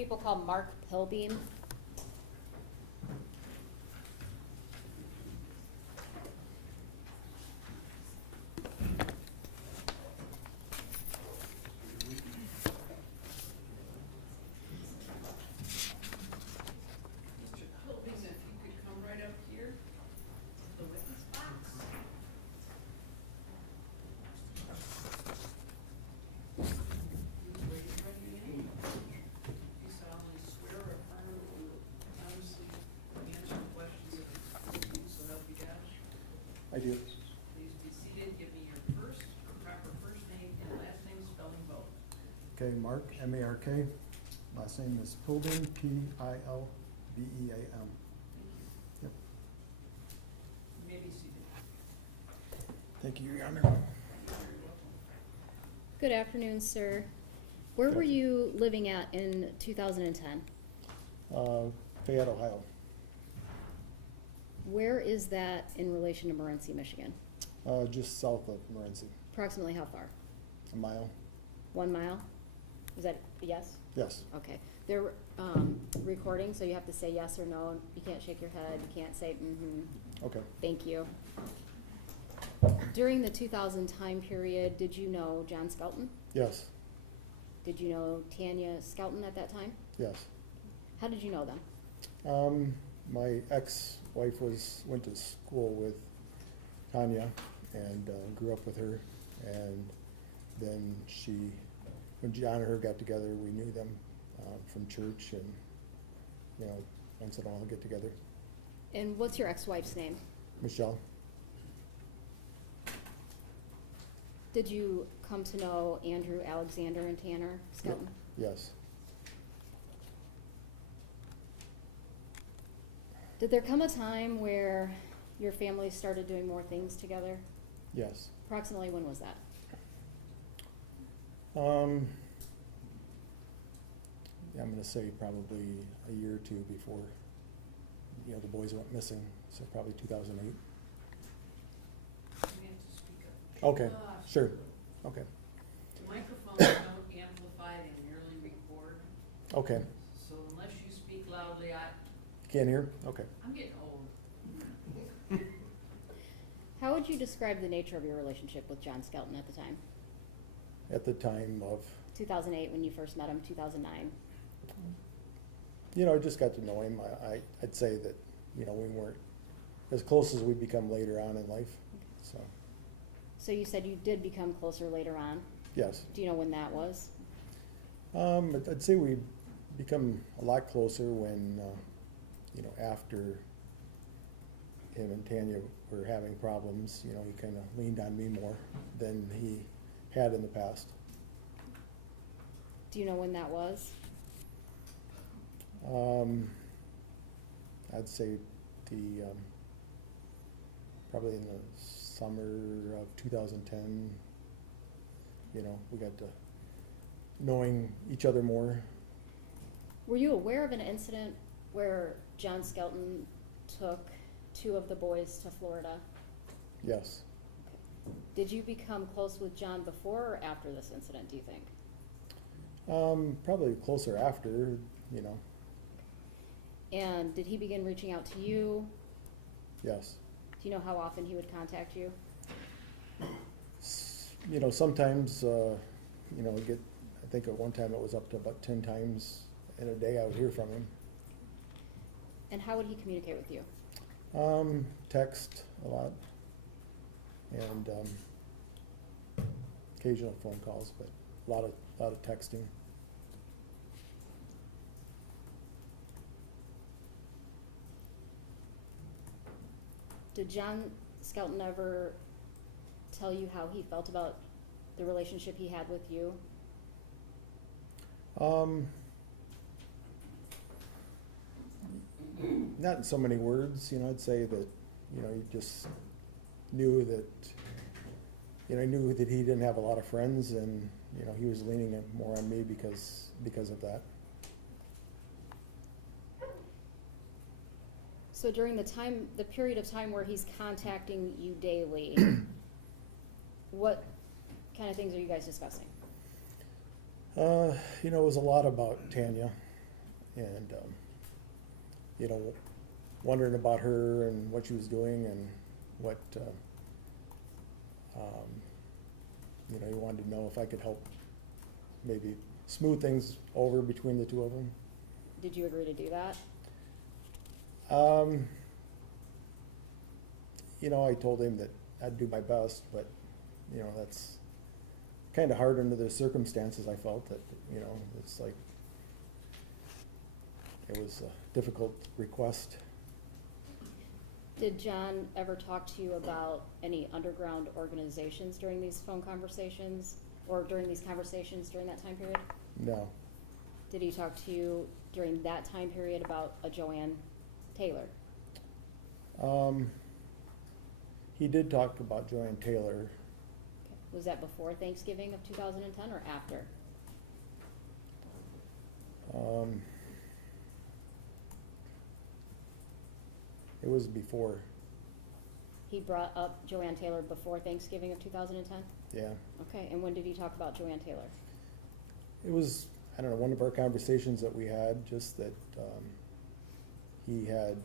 people called Mark Pilbeam. Mr. Pilbeam, if you could come right up here to the witness box. Please raise your right hand. You solemnly swear or affirm that you will honestly answer questions of you, so help you God. I do. Please be seated. Give me your proper first name and last name, spelling both. Okay, Mark, M-A-R-K. Last name is Pilbeam, P-I-L-B-E-A-M. Thank you. Yep. You may be seated. Thank you, Your Honor. You're very welcome. Good afternoon, sir. Where Good were you living at in 2010? Fayette, Ohio. Where is that in relation to Morenci, Michigan? Just south of Morenci. Approximately how far? A mile? 1 mile? Is that a yes? Yes. Okay. They're recording, so you have to say yes or no. You can't shake your head. You can't say mm-hmm. Okay. Thank you. During the 2000 time period, did you know John Skelton? Yes. Did you know Tanya Skelton at that time? Yes. How did you know them? My ex-wife went to school with Tanya and grew up with her, and then when John and her got together, we knew them from church, and once in a while get together. And what's your ex-wife's name? Michelle. Did you come to know Andrew, Alexander, and Tanner Skelton? Yes. Did there come a time where your families started doing more things together? Yes. Approximately when was that? Yeah, I'm gonna say probably a year or two before, the boys went missing, so probably 2008. You have to speak up. Okay, sure, okay, The microphones don't amplify, they merely record, okay. so unless you speak loudly, Can't hear? Okay. I'm getting old. How would you describe the nature of your relationship with John Skelton at the time? At the time of, 2008 when you first met him, 2009. I just got to know him. I'd say that, we weren't as close as we become later on in life, so, So you said you did become closer later on. yes. Do you know when that was? I'd say we become a lot closer when, after him and Tanya were having problems, he kind of leaned on me more than he had in the past. Do you know when that was? I'd say probably in the summer of 2010, we got to knowing each other more. Were you aware of an incident where John Skelton took 2 of the boys to Florida? Yes. Did you become close with John before or after this incident, do you think? Probably closer after, And did he begin reaching out to you? yes. Do you know how often he would contact you? Sometimes, I think at one time it was up to about 10 times in a day I would hear from him. And how would he communicate with you? Text a lot, and occasional phone calls, but a lot of texting. Did John Skelton ever tell you how he felt about the relationship he had with you? Not in so many words, I'd say that, he just knew that, I knew that he didn't have a lot of friends, and, he was leaning more on me because of that. So during the period of time where he's contacting you daily, what kind of things are you guys discussing? It was a lot about Tanya, and, you know, wondering about her and what she was doing and what, you know, he wanted to know if I could help maybe smooth things over between the two of them. Did you agree to do that? You know, I told him that I'd do my best, but, you know, that's kind of hard under the circumstances. I felt that, you know, it's like, it was a difficult request. Did John ever talk to you about any underground organizations during these phone conversations, or during these conversations during that time period? No. Did he talk to you during that time period about a Joanne Taylor? He did talk about Joanne Taylor. Okay. Was that before Thanksgiving of 2010 or after? It was before, He brought up Joanne Taylor before Thanksgiving of 2010? yeah. Okay, and when did he talk about Joanne Taylor? It was, I don't know, one of our conversations that we had, just that he had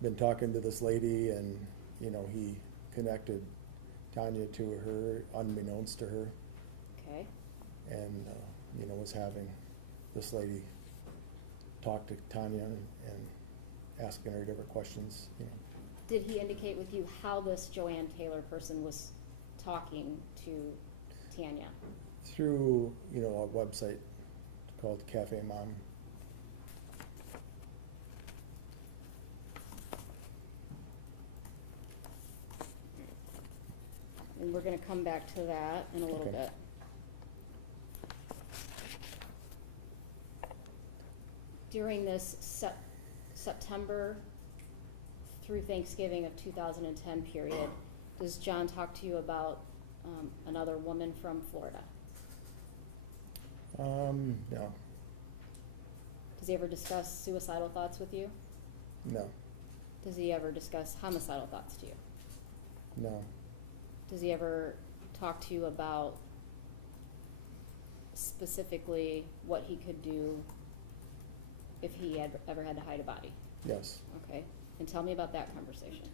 been talking to this lady and, you know, he connected Tanya to her unbeknownst to her, Okay, and, you know, was having this lady talk to Tanya and asking her different questions, you know. did he indicate with you how this Joanne Taylor person was talking to Tanya? Through, you know, a website called Cafe Mom. And we're gonna come back to that in a little Okay. bit. During this September through Thanksgiving of 2010 period, does John talk to you about another woman from Florida? No, Does he ever discuss suicidal thoughts with you? no, Does he ever discuss homicidal thoughts to you? no, Does he ever talk to you about specifically what he could do if he had ever had to hide a body? yes. Okay, and tell me about that conversation.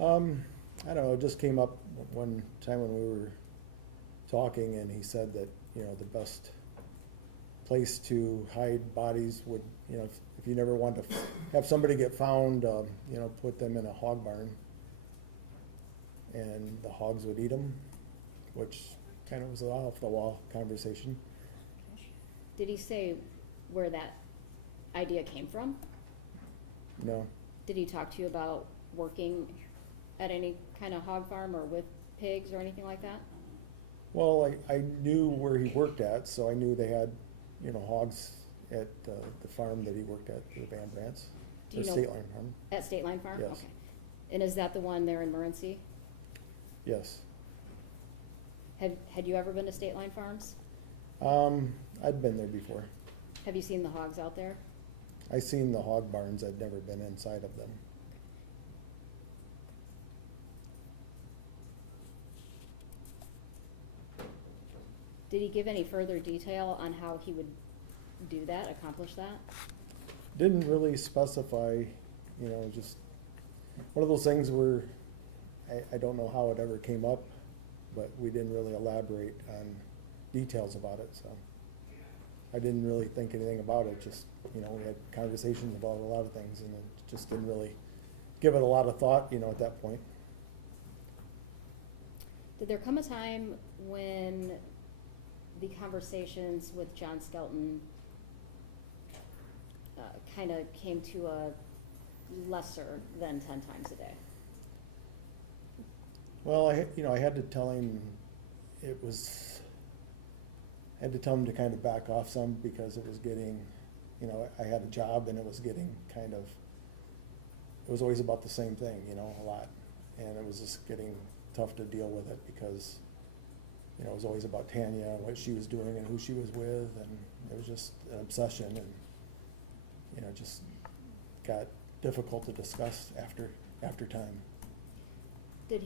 I don't know, it just came up one time when we were talking, and he said that, you know, the best place to hide bodies would, you know, if you never want to have somebody get found, you know, put them in a hog barn, and the hogs would eat them, which kind of was an off-the-wall conversation. Did he say where that idea came from? No, Did he talk to you about working at any kind of hog farm or with pigs or anything like that? well, I knew where he worked at, so I knew they had, you know, hogs at the farm that he worked at, the Van Brandts, Do or you know- State Line Farm. At State Line Farm? Yes. Okay. And is that the one there in Morenci? Yes. Had you ever been to State Line Farms? I'd been there before. Have you seen the hogs out there? I seen the hog barns, I'd never been inside of them. Did he give any further detail on how he would do that, accomplish that? Didn't really specify, you know, just one of those things where I don't know how it ever came up, but we didn't really elaborate on details about it, so. I didn't really think anything about it, just, you know, we had conversations about a lot of things, and it just didn't really give it a lot of thought, you know, at that point. Did there come a time when the conversations with John Skelton kind of came to a lesser than 10 times a day? Well, you know, I had to tell him I had to tell him to kind of back off some, because it was getting, you know, I had a job and it was getting kind of, it was always about the same thing, you know, a lot. And it was just getting tough to deal with it, because, you know, it was always about Tanya, what she was doing and who she was with, and it was just an obsession, and, you know, just got difficult to discuss after time. Did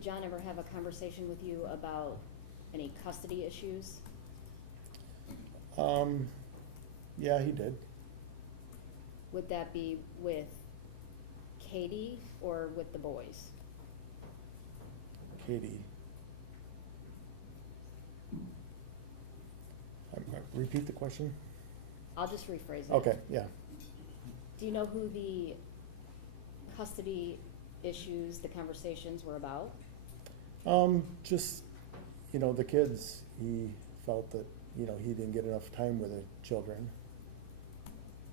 John ever have a conversation with you about any custody issues? Yeah, he did. Would that be with Katie or with the boys? Katie. Repeat the question? I'll just rephrase it. Okay, yeah. Do you know who the custody issues, the conversations were about? Just, the kids, he felt that, he didn't get enough time with the children.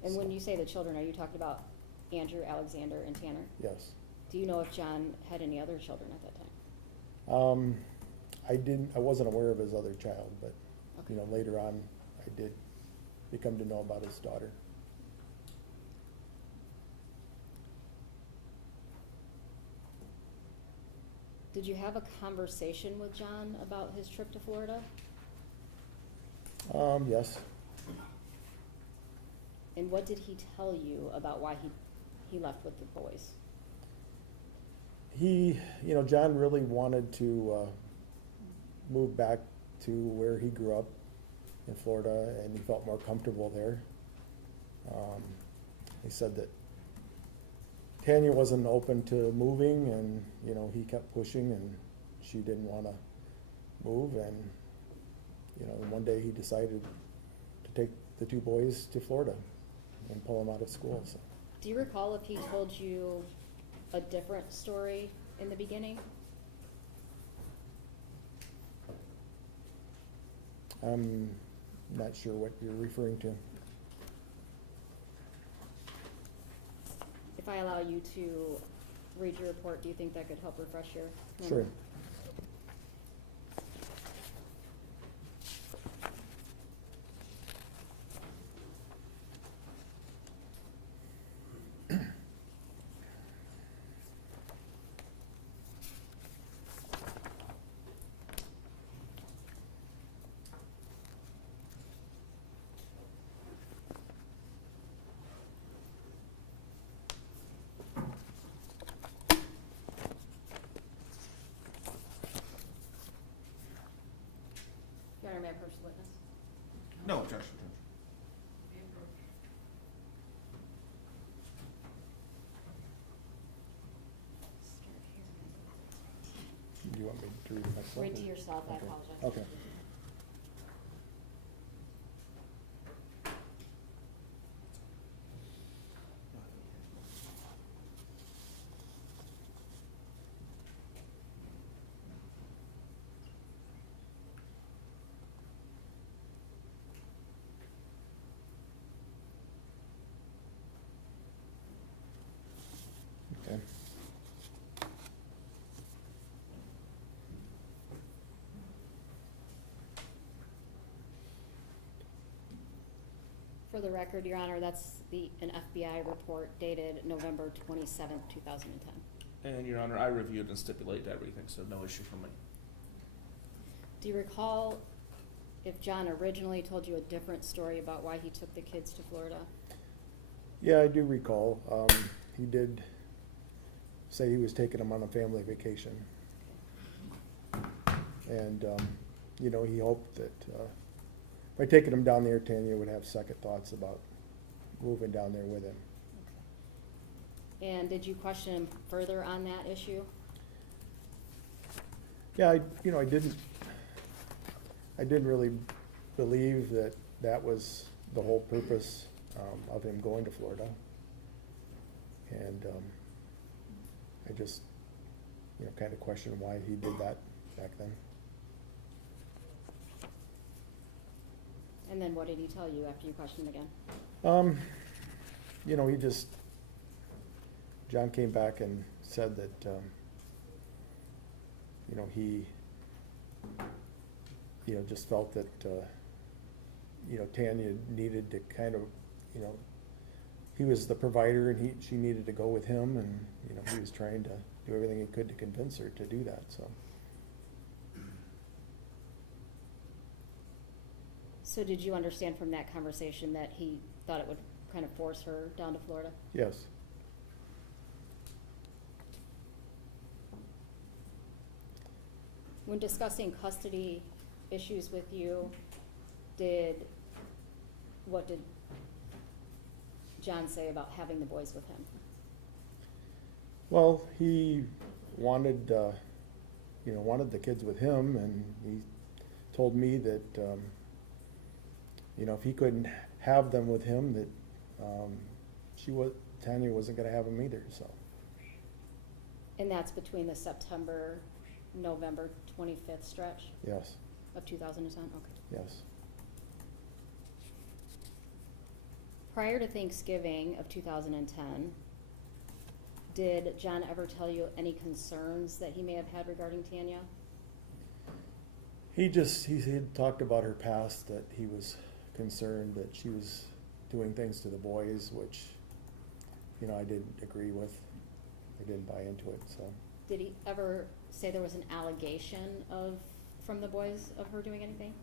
And when you say the children, are you talking about Andrew, Alexander, and Tanner? Yes. Do you know if John had any other children at that time? I wasn't aware of his other child, but, Okay. Later on, I did become to know about his daughter. Did you have a conversation with John about his trip to Florida? Yes. And what did he tell you about why he left with the boys? He, John really wanted to move back to where he grew up in Florida, and he felt more comfortable there. He said that Tanya wasn't open to moving, and, he kept pushing, and she didn't want to move, and, one day he decided to take the two boys to Florida and pull them out of school, so. Do you recall if he told you a different story in the beginning? I'm not sure what you're referring to. If I allow you to read your report, do you think that could help refresh your memory? Sure. Your Honor, may I approach the witness? No objection. May approach. Do you want me to read it myself? Read to or- yourself, I Okay. apologize. Okay. Okay. For the record, Your Honor, that's an FBI report dated November 27th, 2010. And Your Honor, I reviewed and stipulated everything, so no issue from me. Do you recall if John originally told you a different story about why he took the kids to Florida? Yeah, I do recall. He did say he was taking them on a family vacation. And, he hoped that by taking them down there, Tanya would have second thoughts about moving down there with him. And did you question him further on that issue? Yeah, I didn't really believe that was the whole purpose of him going to Florida. And I just, kind of questioned why he did that back then. And then what did he tell you after you questioned him again? John came back and said that, he, just felt that, Tanya needed to kind of, he was the provider and she needed to go with him, and, he was trying to do everything he could to convince her to do that, so. So did you understand from that conversation that he thought it would kind of force her down to Florida? Yes. When discussing custody issues with you, what did John say about having the boys with him? Well, he wanted, wanted the kids with him, and he told me that, if he couldn't have them with him, that Tanya wasn't going to have them either. So And that's between the September, November 25th stretch yes, of 2010? Okay. yes. Prior to Thanksgiving of 2010, did John ever tell you any concerns that he may have had regarding Tanya? He had talked about her past, that he was concerned that she was doing things to the boys, which, I didn't agree with. I didn't buy into it, so. Did he ever say there was an allegation from the boys of her doing anything?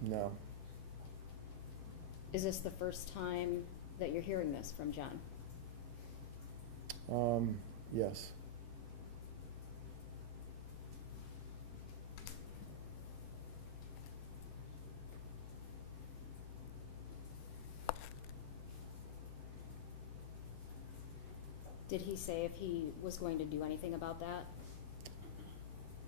No. Is this the first time that you're hearing this from John? Yes. Did he say if he was going to do anything about that?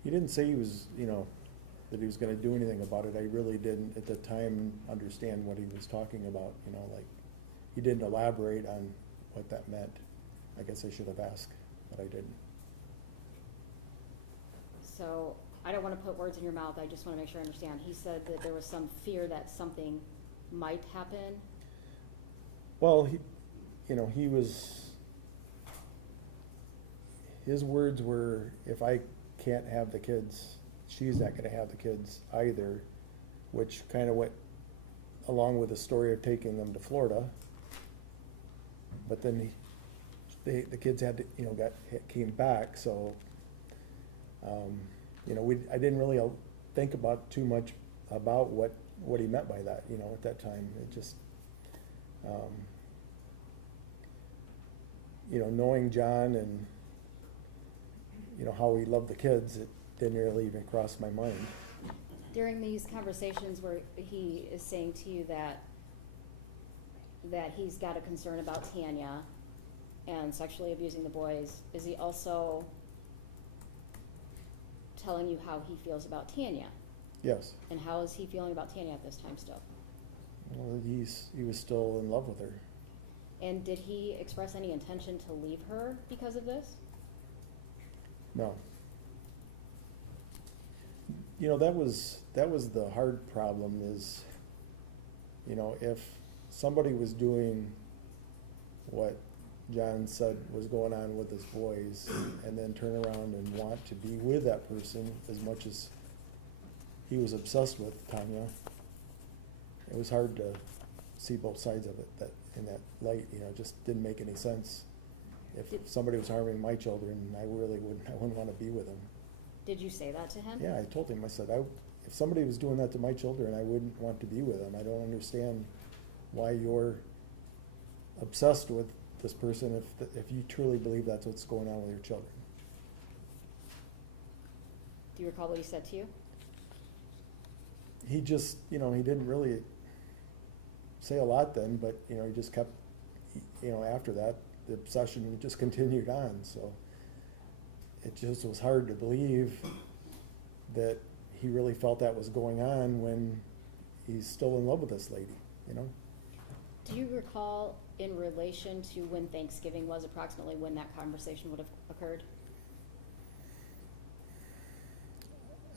He didn't say he was, that he was gonna do anything about it. I really didn't at the time understand what he was talking about, he didn't elaborate on what that meant. I guess I should have asked, but I didn't. So, I don't want to put words in your mouth, I just want to make sure I understand. He said that there was some fear that something might happen. Well, his words were, if I can't have the kids, she's not gonna have the kids either, which kind of went along with the story of taking them to Florida. But then the kids had to, came back, so, I didn't really think about too much about what he meant by that, at that time. It just, knowing John and, how he loved the kids, it didn't really even cross my mind. During these conversations where he is saying to you that he's got a concern about Tanya and sexually abusing the boys, is he also telling you how he feels about Tanya? Yes. And how is he feeling about Tanya at this time still? Well, he was still in love with her. And did he express any intention to leave her because of this? No. That was the hard problem is, if somebody was doing what John said was going on with his boys and then turn around and want to be with that person as much as he was obsessed with Tanya, it was hard to see both sides of it that in that light, it just didn't make any sense. If somebody was harming my children, I wouldn't want to be with them. Did you say that to him? Yeah, I told him, I said, if somebody was doing that to my children, I wouldn't want to be with them. I don't understand why you're obsessed with this person if you truly believe that's what's going on with your children. Do you recall what he said to you? He just, he didn't really say a lot then, but, he just kept, after that, the obsession just continued on, so it just was hard to believe that he really felt that was going on when he's still in love with this lady, Do you recall in relation to when Thanksgiving was, approximately when that conversation would have occurred?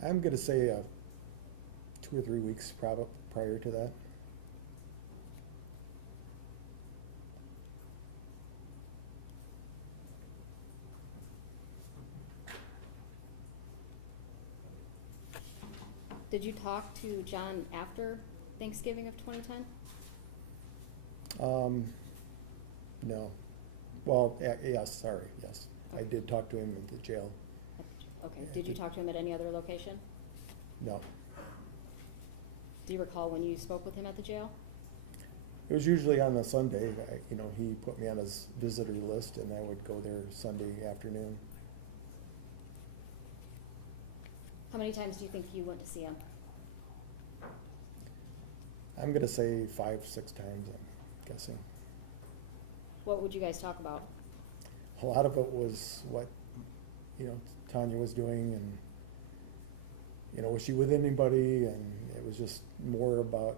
I'm gonna say 2 or 3 weeks prior to that. Did you talk to John after Thanksgiving of 2010? No. Well, yes, sorry, yes. I did talk to him at the jail. Okay, did you talk to him at any other location? No. Do you recall when you spoke with him at the jail? It was usually on a Sunday. He put me on his visitor list, and I would go there Sunday afternoon. How many times do you think you went to see him? I'm gonna say 5, 6 times, I'm guessing. What would you guys talk about? A lot of it was what, Tanya was doing, and, was she with anybody, and it was just more about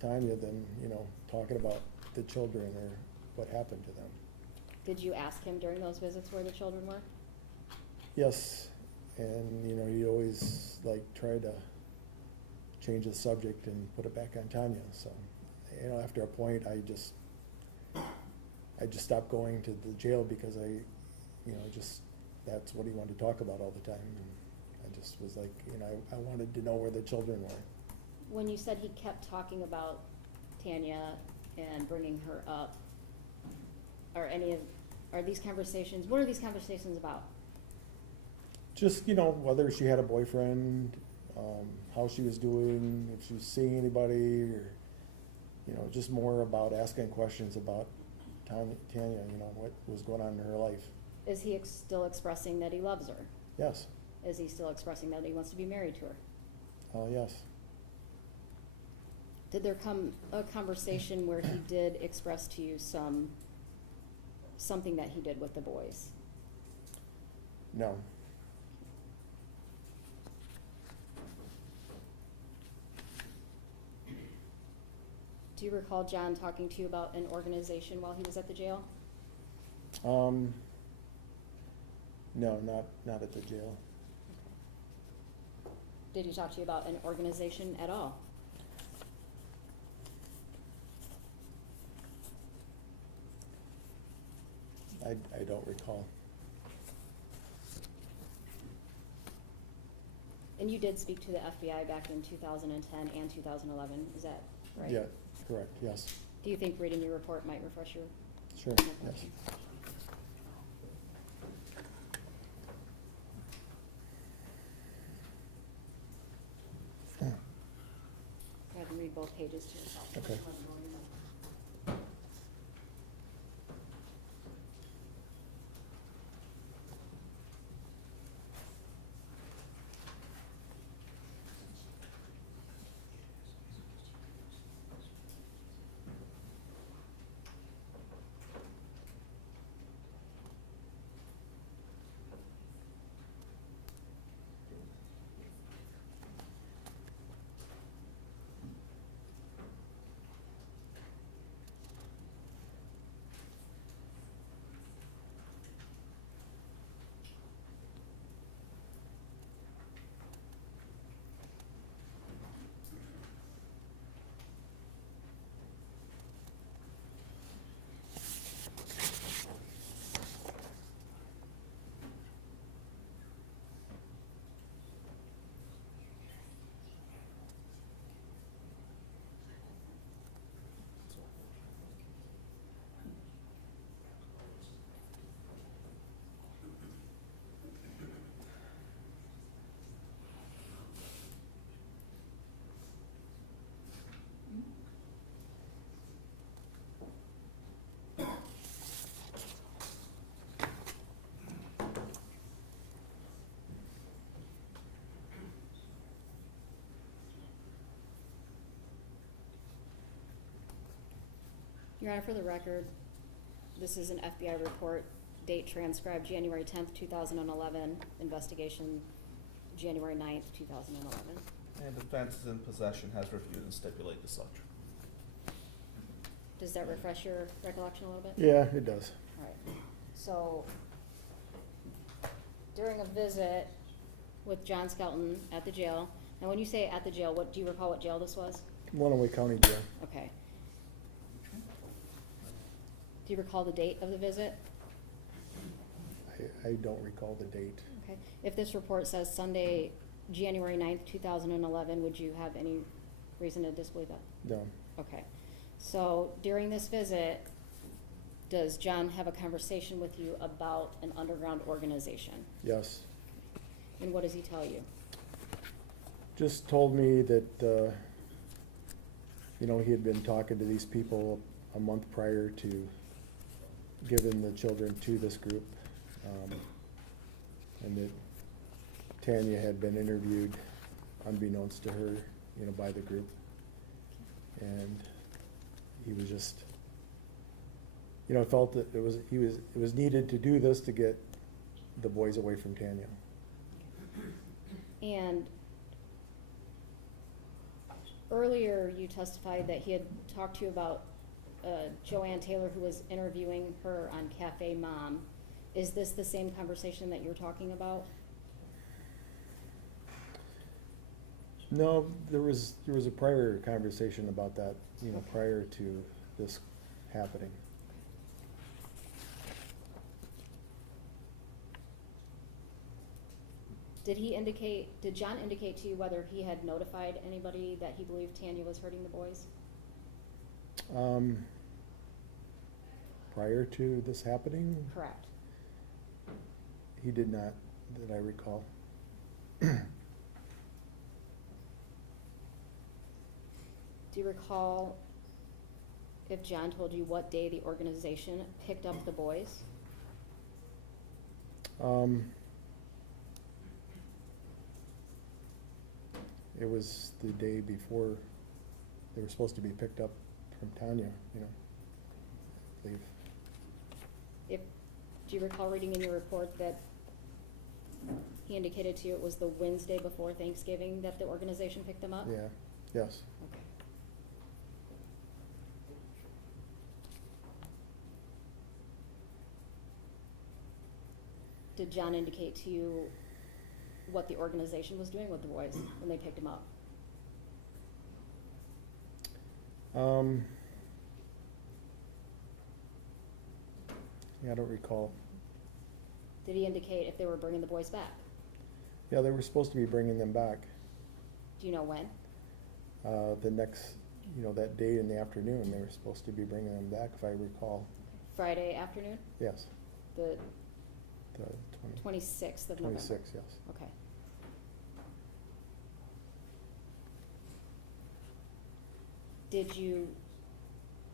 Tanya than, talking about the children or what happened to them. Did you ask him during those visits where the children were? Yes, and, he always, try to change the subject and put it back on Tanya, so, after a point, I just stopped going to the jail because that's what he wanted to talk about all the time, and I just was like, I wanted to know where the children were. When you said he kept talking about Tanya and bringing her up, are these conversations, what are these conversations about? Just, whether she had a boyfriend, how she was doing, if she was seeing anybody, or, just more about asking questions about Tanya, what was going on in her life. Is he still expressing that he loves her? Yes. Is he still expressing that he wants to be married to her? Yes. Did there come a conversation where he did express to you something that he did with the boys? No. Do you recall John talking to you about an organization while he was at the jail? No, not at the jail. Did he talk to you about an organization at all? I don't recall. And you did speak to the FBI back in 2010 and 2011, is that right? Yeah, correct, yes. Do you think reading your report might refresh your? Sure, yes. Go ahead and read both pages to yourself. Okay. Your Honor, for the record, this is an FBI report, date transcribed January 10th, 2011, investigation January 9th, 2011. And defense is in possession, has reviewed and stipulated as such. Does that refresh your recollection a little bit? Yeah, it does. All right. So, during a visit with John Skelton at the jail, now when you say at the jail, do you recall what jail this was? Monterey County Jail. Okay. Do you recall the date of the visit? I don't recall the date. Okay. If this report says Sunday, January 9th, 2011, would you have any reason to disbelieve that? No. Okay. So during this visit, does John have a conversation with you about an underground organization? Yes. And what does he tell you? Just told me that, he had been talking to these people a month prior to giving the children to this group, and that Tanya had been interviewed unbeknownst to her, by the group. And he was just, you know, felt that it was needed to do this to get the boys away from Tanya. And earlier you testified that he had talked to you about Joanne Taylor, who was interviewing her on Cafe Mom. Is this the same conversation that you're talking about? No, there was a prior conversation about that, you know, prior to this happening. Did John indicate to you whether he had notified anybody that he believed Tanya was hurting the boys? Prior to this happening, Correct. he did not, that I recall. Do you recall if John told you what day the organization picked up the boys? It was the day before they were supposed to be picked up from Tanya, you know, I believe. Do you recall reading in your report that he indicated to you it was the Wednesday before Thanksgiving that the organization picked them up? Yeah, yes. Okay. Did John indicate to you what the organization was doing with the boys when they picked them up? Yeah, I don't recall. Did he indicate if they were bringing the boys back? Yeah, they were supposed to be bringing them back, Do you know when? the next, you know, that day in the afternoon, they were supposed to be bringing them back, if I recall. Friday afternoon? Yes, The the 26th of November? 26, yes. Okay.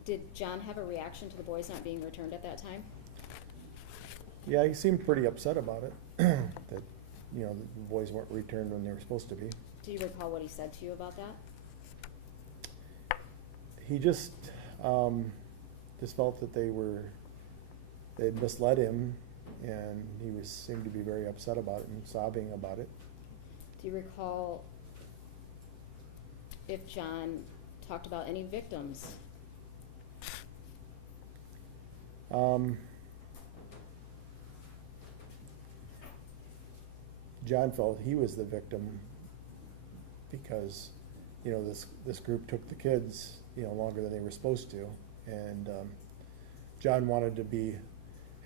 Did John have a reaction to the boys not being returned at that time? Yeah, he seemed pretty upset about it, that, you know, the boys weren't returned when they were supposed to be. Do you recall what he said to you about that? He just felt that they had misled him, and he seemed to be very upset about it and sobbing about it. Do you recall if John talked about any victims? John felt he was the victim because, you know, this group took the kids, you know, longer than they were supposed to, and John wanted to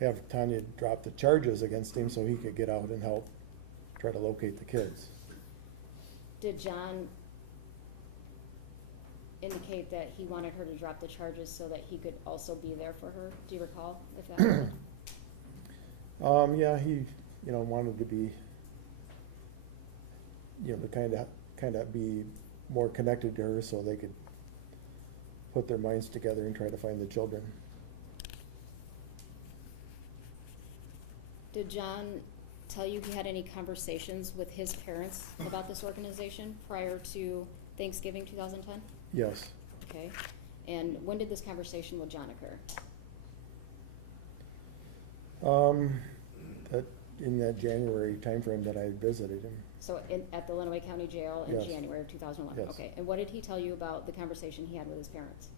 have Tanya drop the charges against him so he could get out and help try to locate the kids. Did John indicate that he wanted her to drop the charges so that he could also be there for her? Do you recall if that happened? Yeah, he, you know, wanted to be, you know, to kind of be more connected to her so they could put their minds together and try to find the children. Did John tell you he had any conversations with his parents about this organization prior to Thanksgiving 2010? Yes. Okay. And when did this conversation with John occur? That in that January timeframe that I visited him. So at the Lenawee County Jail in Yes. January of 2011? Yes. Okay. And what did he tell you about the conversation he had with his parents?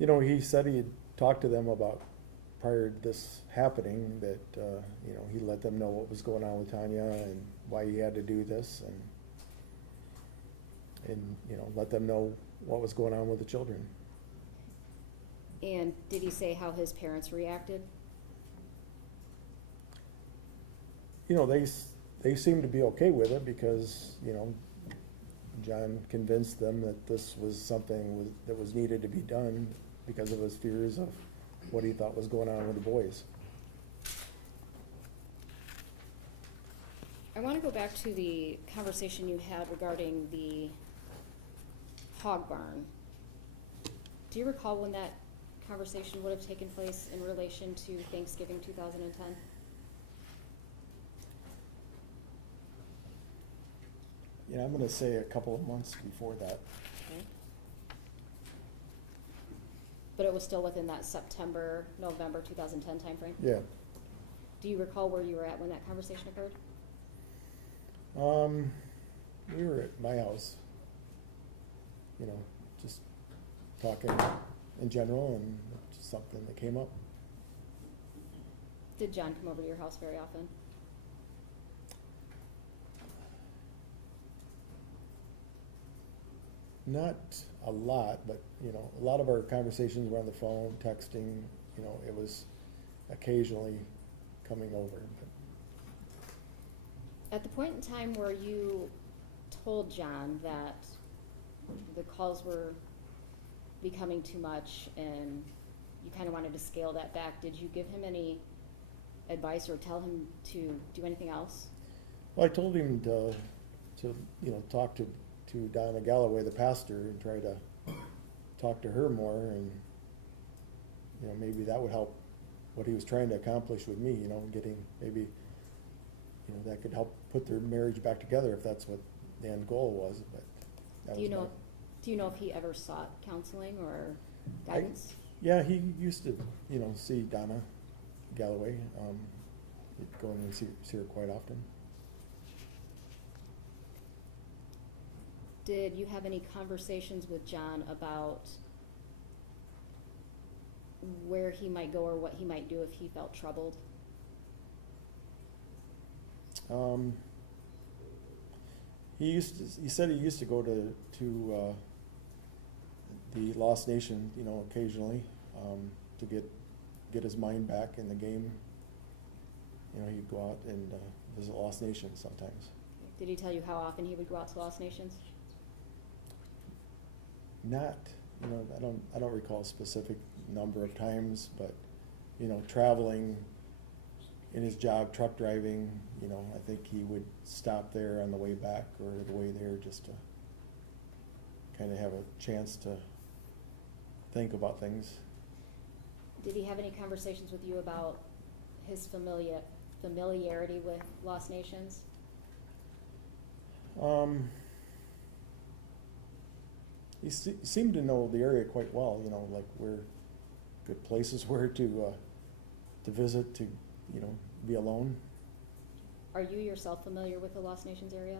You know, he said he had talked to them about prior to this happening that, you know, he let them know what was going on with Tanya and why he had to do this and, you know, let them know what was going on with the children. And did he say how his parents reacted? You know, they seemed to be okay with it because, you know, John convinced them that this was something that was needed to be done because of his fears of what he thought was going on with the boys. I want to go back to the conversation you had regarding the hog barn. Do you recall when that conversation would have taken place in relation to Thanksgiving 2010? Yeah, I'm gonna say a couple of months before that. Okay. But it was still within that September, November 2010 timeframe? Yeah. Do you recall where you were at when that conversation occurred? We were at my house, you know, just talking in general, and just something that came up. Did John come over to your house very often? Not a lot, but, you know, a lot of our conversations were on the phone, texting, you know, it was occasionally coming over, but At the point in time where you told John that the calls were becoming too much and you kind of wanted to scale that back, did you give him any advice or tell him to do anything else? well, I told him to, you know, talk to Donna Galloway, the pastor, and try to talk to her more, and, you know, maybe that would help what he was trying to accomplish with me, you know, getting, maybe, you know, that could help put their marriage back together if that's what the end goal was, but that Do you was my. do you know if he ever sought counseling or guidance? Yeah, he used to, you know, see Donna Galloway, he'd go in and see her quite often. Did you have any conversations with John about where he might go or what he might do if he felt troubled? He said he used to go to the Lost Nation, you know, occasionally, to get his mind back in the game. You know, he'd go out and visit Lost Nation sometimes. Did he tell you how often he would go out to Lost Nations? Not, you know, I don't recall a specific number of times, but, you know, traveling in his job, truck driving, you know, I think he would stop there on the way back or the way there just to kind of have a chance to think about things. Did he have any conversations with you about his familiarity with Lost Nations? He seemed to know the area quite well, you know, like where good places were to visit, to, you know, be alone. Are you yourself familiar with the Lost Nations area?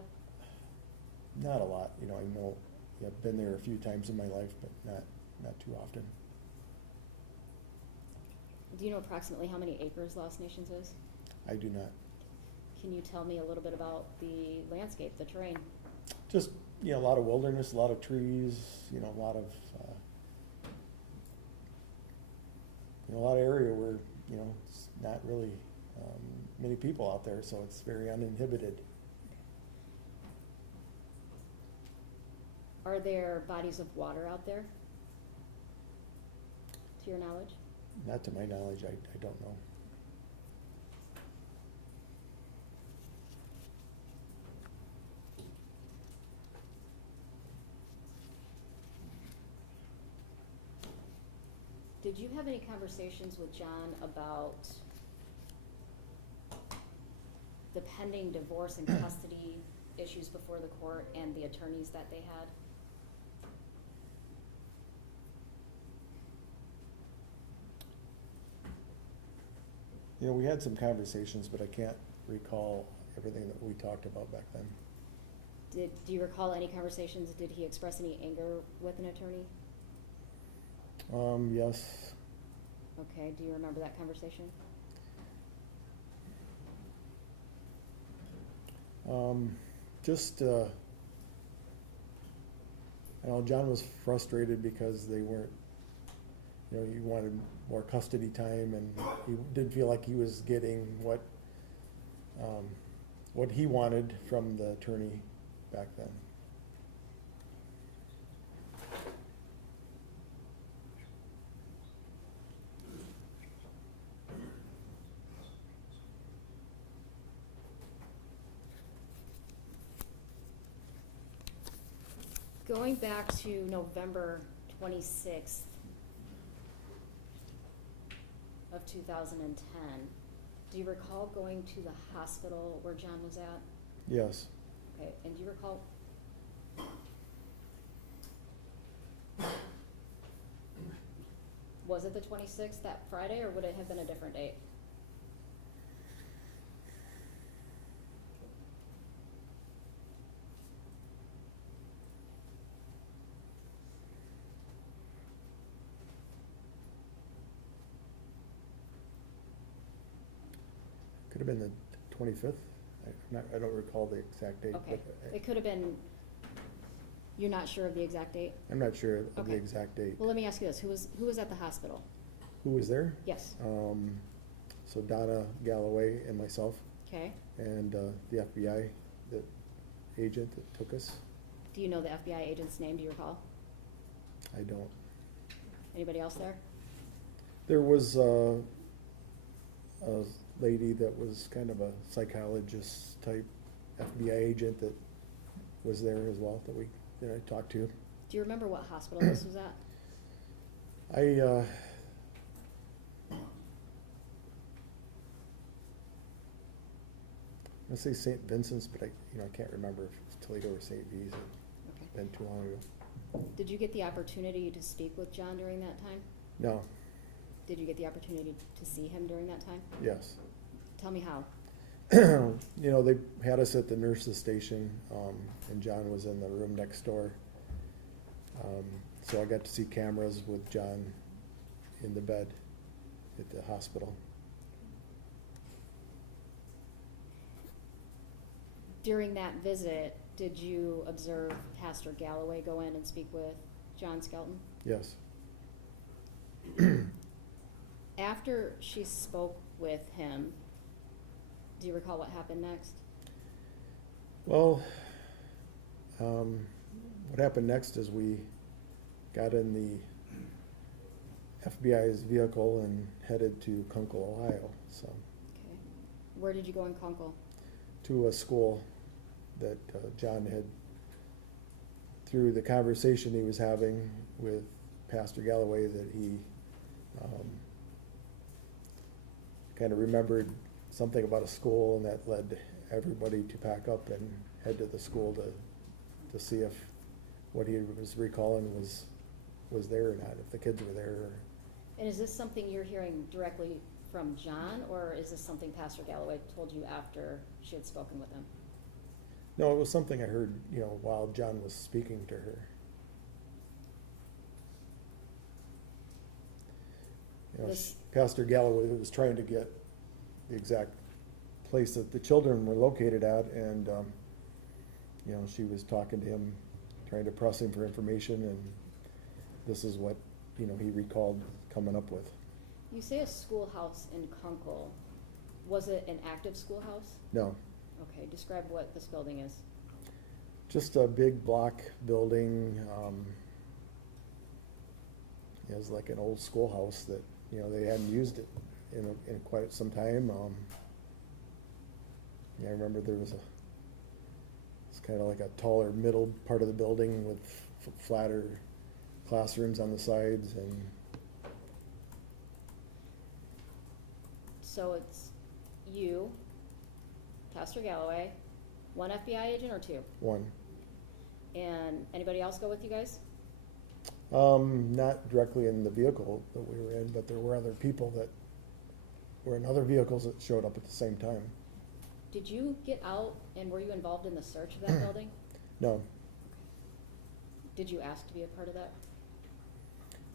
Not a lot, you know, I know, yeah, I've been there a few times in my life, but not too often. Do you know approximately how many acres Lost Nations is? I do not. Can you tell me a little bit about the landscape, the terrain? Just, you know, a lot of wilderness, a lot of trees, you know, a lot of area where, you know, it's not really many people out there, so it's very uninhibited. Are there bodies of water out there, to your knowledge? Not to my knowledge, I don't know. Did you have any conversations with John about the pending divorce and custody issues before the court and the attorneys that they had? You know, we had some conversations, but I can't recall everything that we talked about back then. Do you recall any conversations? Did he express any anger with an attorney? Yes. Okay, do you remember that conversation? Just, I know John was frustrated because they weren't, you know, he wanted more custody time, and he didn't feel like he was getting what he wanted from the attorney back then. Going back to November 26th of 2010, do you recall going to the hospital where John was at? Yes. Okay, and do you recall, was it the 26th, that Friday, or would it have been a different date? Could have been the 25th. I don't recall the exact date. Okay, but it could have been, you're not sure of the exact date? I'm not sure of the Okay. exact date. Well, let me ask you this, who was at the hospital? Who was there? Yes, So Donna Galloway and myself, okay. and the FBI, the agent that took us. Do you know the FBI agent's name, do you recall? I don't. Anybody else there? There was a lady that was kind of a psychologist type FBI agent that was there as well that I talked to. Do you remember what hospital this was at? I say St. Vincent's, but I can't remember if it's Toledo or St. V's. It's Okay. been too long ago. Did you get the opportunity to speak with John during that time? No, Did you get the opportunity to see him during that time? yes. Tell me how. They had us at the nurse's station, and John was in the room next door. So I got to see cameras with John in the bed at the hospital. During that visit, did you observe Pastor Galloway go in and speak with John Skelton? Yes. After she spoke with him, do you recall what happened next? Well, what happened next is we got in the FBI's vehicle and headed to Kunkel, Ohio, so Okay. Where did you go in Kunkel? to a school that John had, through the conversation he was having with Pastor Galloway, that he kind of remembered something about a school, and that led everybody to pack up and head to the school to see if what he was recalling was there or not, if the kids were there. And is this something you're hearing directly from John, or is this something Pastor Galloway told you after she had spoken with him? No, it was something I heard, while John was speaking to her. This- Pastor Galloway was trying to get the exact place that the children were located at, and she was talking to him, trying to press him for information, and this is what he recalled coming up with. You say a schoolhouse in Kunkel. Was it an active schoolhouse? No, Okay, describe what this building is. just a big block building. It was like an old schoolhouse that they hadn't used it in quite some time. I remember there was it's kind of like a taller middle part of the building with flatter classrooms on the sides, and So it's you, Pastor Galloway, one FBI agent or two? one. And anybody else go with you guys? Not directly in the vehicle that we were in, but there were other people that were in other vehicles that showed up at the same time. Did you get out and were you involved in the search of that building? No, Did you ask to be a part of that?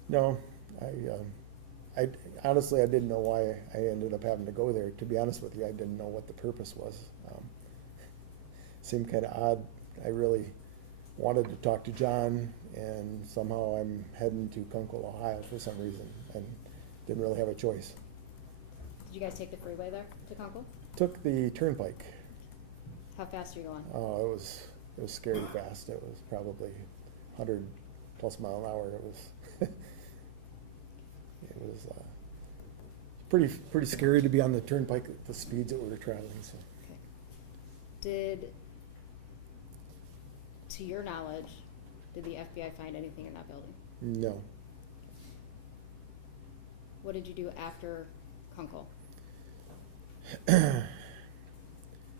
no, I honestly, I didn't know why I ended up having to go there. To be honest with you, I didn't know what the purpose was. Seemed kind of odd. I really wanted to talk to John, and somehow I'm heading to Kunkel, Ohio for some reason, and didn't really have a choice. Did you guys take the freeway there to Kunkel? Took the turnpike. How fast are you going? Oh, it was scary fast. It was probably 100 plus mile an hour. It was it was pretty scary to be on the turnpike at the speeds that we were traveling. So Okay. To your knowledge, did the FBI find anything in that building? no. What did you do after Kunkel?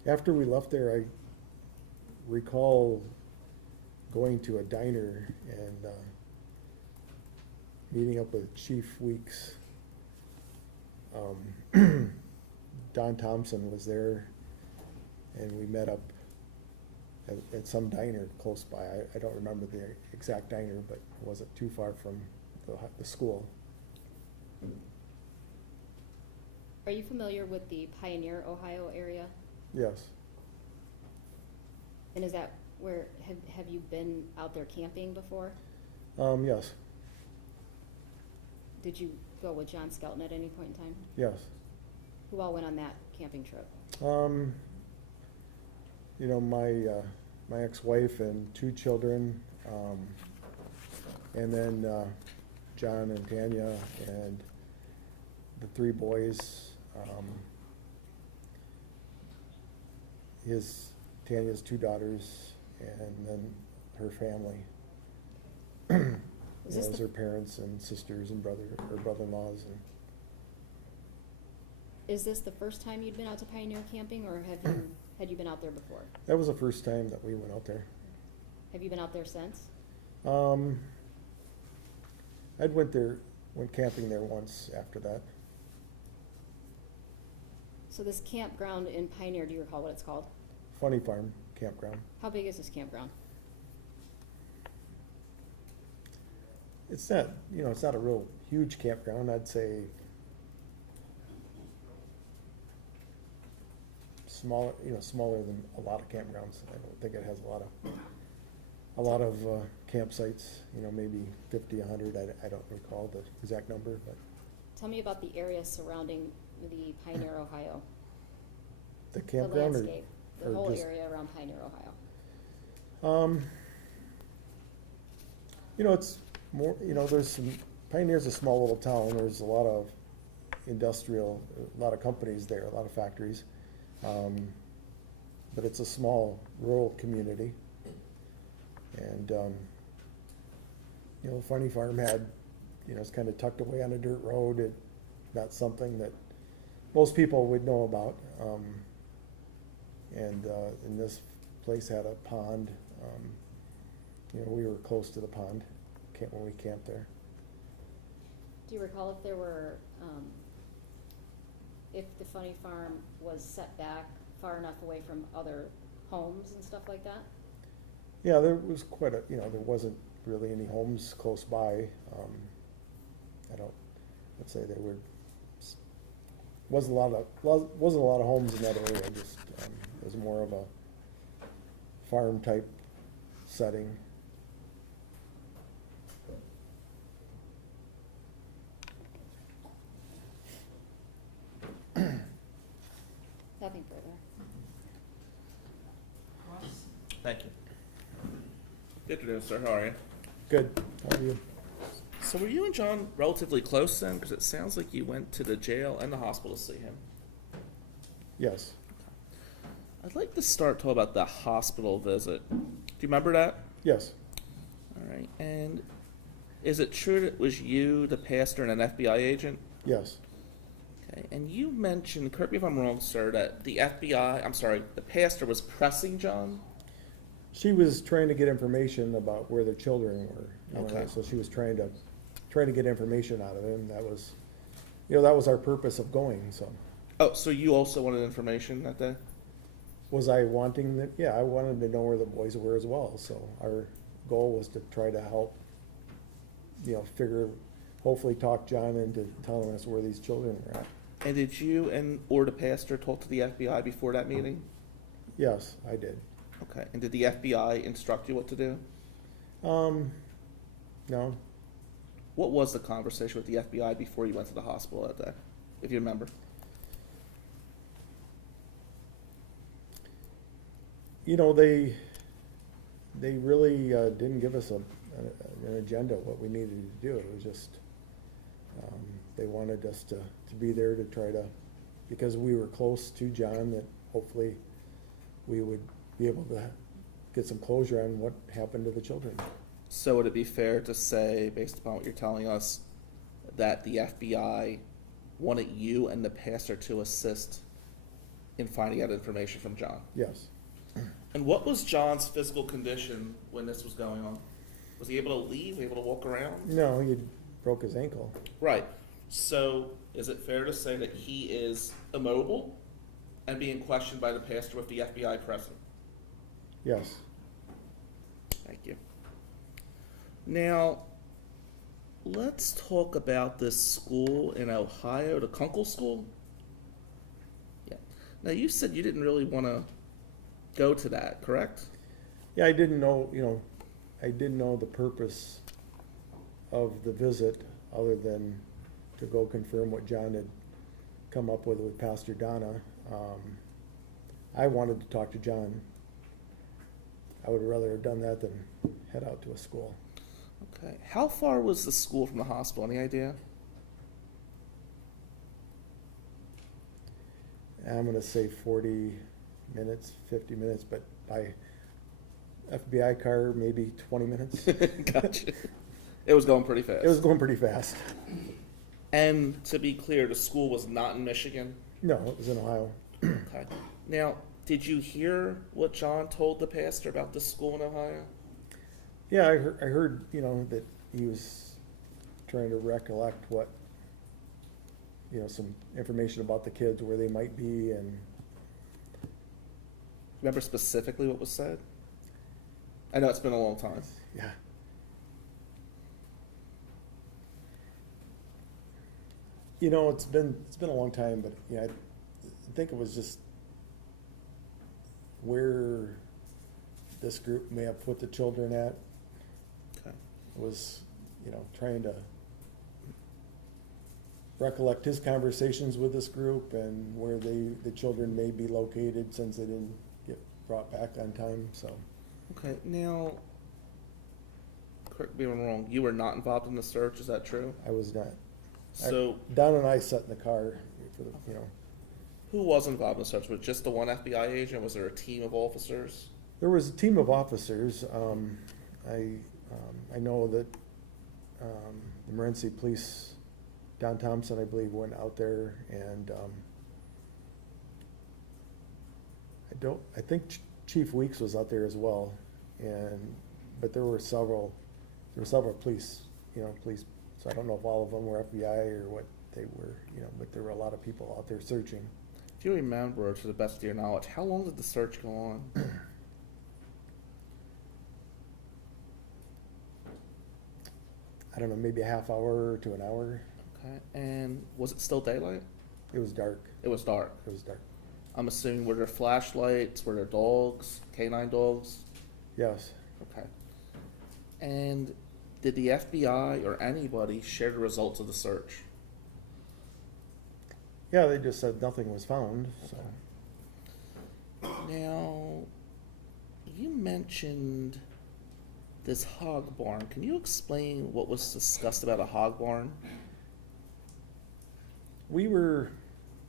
After we left there, I recall going to a diner and meeting up with Chief Weeks. Don Thompson was there, and we met up at some diner close by. I don't remember the exact diner, but it wasn't too far from the school. Are you familiar with the Pioneer, Ohio area? Yes, And is that where, have you been out there camping before? yes, Did you go with John Skelton at any point in time? yes. Who all went on that camping trip? You know, my ex-wife and 2 children, and then John and Tanya and the 3 boys. Tanya's 2 daughters, and then her family. Is this It was the- her parents and sisters and brother-in-laws. And Is this the first time you'd been out to Pioneer camping, or had you been out there before? that was the first time that we went out there. Have you been out there since? Went camping there once after that. So this campground in Pioneer, do you recall what it's called? Funny Farm Campground. How big is this campground? It's not, it's not a real huge campground. I'd say smaller than a lot of campgrounds. I don't think it has a lot of campsites, maybe 50, 100. I don't recall the exact number, but Tell me about the area surrounding the Pioneer, Ohio. the The campground landscape, the or whole just- area around Pioneer, Ohio. It's more, Pioneer's a small little town. There's a lot of a lot of companies there, a lot of factories. But it's a small rural community. And, Funny Farm it's kind of tucked away on a dirt road. Not something that most people would know about. And this place had a pond. We were close to the pond when we camped there. Do you recall if there were, if the Funny Farm was set back far enough away from other homes and stuff like that? Yeah, there was there wasn't really any homes close by. Let's say there wasn't a lot of homes in that area. Just it was more of a farm type setting. Nothing further. Ross? Thank you. Good afternoon, sir. How are you? Good. How are you? So were you and John relatively close then? Because it sounds like you went to the jail and the hospital to see him. Yes. I'd like to start talking about the hospital visit. Do you remember that? Yes. All right. And is it true that it was you, the pastor, and an FBI agent? Yes. Okay. And you mentioned, correct me if I'm wrong, sir, that the pastor was pressing John? She was trying to get information about where their children were. Okay. So she was trying to get information out of him. That was our purpose of going. So Oh, so you also wanted information that day? was I wanting that? Yeah, I wanted to know where the boys were as well. So our goal was to try to help, hopefully talk John into telling us where these children were at. And did you or the pastor talk to the FBI before that meeting? Yes, I did. Okay. And did the FBI instruct you what to do? No. What was the conversation with the FBI before you went to the hospital that day, if you remember? They really didn't give us an agenda what we needed to do. It was just they wanted us to be there to try to, because we were close to John, that hopefully we would be able to get some closure on what happened to the children. So would it be fair to say, based upon what you're telling us, that the FBI wanted you and the pastor to assist in finding out information from John? Yes. And what was John's physical condition when this was going on? Was he able to leave? Was he able to walk around? No, he'd broke his ankle. Right. So is it fair to say that he is immobile and being questioned by the pastor with the FBI present? Yes. Thank you. Now, let's talk about this school in Ohio, the Kunkel School. Yeah. Now, you said you didn't really want to go to that, correct? Yeah, I didn't know, I didn't know the purpose of the visit other than to go confirm what John had come up with Pastor Donna. I wanted to talk to John. I would rather have done that than head out to a school. Okay. How far was the school from the hospital? Any idea? I'm going to say 40 minutes, 50 minutes, but by FBI car, maybe 20 minutes. Gotcha. It was going pretty fast. It was going pretty fast. And to be clear, the school was not in Michigan? No, it was in Ohio. Okay. Now, did you hear what John told the pastor about this school in Ohio? Yeah, I heard, that he was trying to recollect what, some information about the kids, where they might be, and Remember specifically what was said? I know it's been a long time. yeah. It's been a long time, but I think it was just where this group may have put the children at. Okay. It was, trying to recollect his conversations with this group and where the children may be located since they didn't get brought back on time. So Okay. Now, correct me if I'm wrong. You were not involved in the search. Is that true? I was not. So, Don and I sat in the car for the, who was involved in the search? Was it just the one FBI agent? Was there a team of officers? There was a team of officers. I know that the Morenci Police, Don Thompson, I believe, went out there, and I think Chief Weeks was out there as well, but there were several police, police. So I don't know if all of them were FBI or what they were, but there were a lot of people out there searching. Do you remember, to the best of your knowledge, how long did the search go on? I don't know, maybe a half hour to an hour. Okay. And was it still daylight? It was dark. It was dark. It was dark. I'm assuming, were there flashlights? Were there dogs? Canine dogs? Yes. Okay. And did the FBI or anybody share the results of the search? Yeah, they just said nothing was found. So Now, you mentioned this hog barn. Can you explain what was discussed about a hog barn? we were